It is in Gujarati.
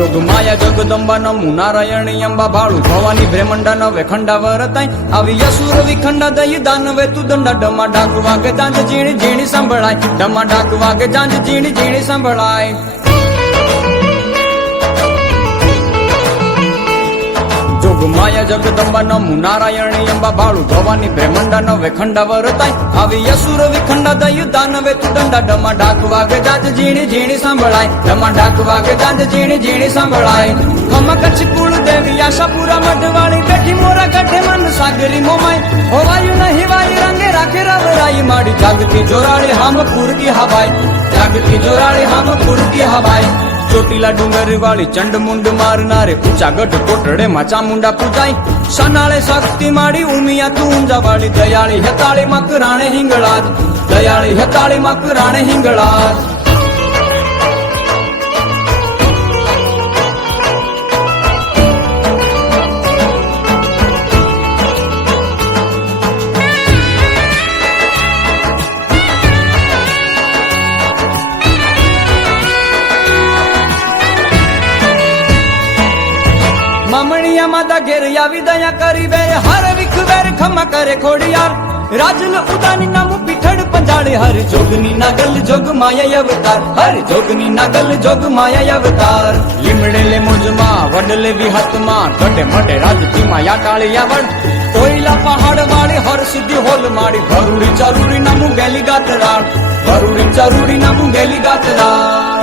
જોગ માયા જગદંબા નમુ નારાયણી અંબા ભાળુ ભવાની ભ્રેમંડા નવે ખંડા વરતાઈ આવી યસુર વિખંડા દઈ દાનવે તું દંડા ડમા ડાક વાગે જાંજ ઝીણી ઝીણી સંભળાય ડમા ડાક વાગે જાંજ ઝીણી ઝીણી સંભળાય જોગ માયા જગદંબા નમુ નારાયણી અંબા ભાળુ ભવાની ભ્રેમંડા નવે ખંડા વરતાઈ આવી યસુર વિખંડા દઈ દાનવે તું દંડા ડમા ડાક વાગે જાંજ ઝીણી ઝીણી સંભળાય ડમા ડાક વાગે જાંજ ઝીણી ઝીણી સંભળાય ખમા કચ્છ કુળ દેવી આશાપુરા મઢવાળી બેઠી મોરા ગઢે મન સાગરી મોમાય હોવાયું નહીં વાય રંગે રાખે રવરાઈ માડી જાગતી જોરાળી હામ પૂરકી હવાય જાગતી જોરાળી હામ પૂરકી હવાય ચોટીલા ડુંગર વાળી ચંડ મુંડ મારનારે ઊંચા ગઢ કોટડે માં ચામુંડા પૂજાય સનાળે શક્તિ માડી ઉમિયા તું ઊંઝા વાળી દયાળી હેતાળી મકરાણે હિંગળાજ દયાળી હેતાળી મકરાણે હિંગળાજ મામણિયા માતા ઘેર આવી દયા કરી બે હર વિખ વેર ખમા કરે ખોડિયાર રાજલ ઉદાની નામ પીઠડ પંજાળે હર જોગની નાગલ જોગ માયા અવતાર હર જોગની નાગલ જોગ માયા અવતાર લીમડે લે મોજમાં વડલે વિહતમાં કટે મટે રાજતીમાં યાટાળિયા વડ કોઈલા પહાડ વાળી હર સિદ્ધિ હોલ માડી ભરૂડી ચરૂડી નામું ગેલી ગાતરાળ ભરૂડી ચરૂડી નામું ગેલી ગાતરાળ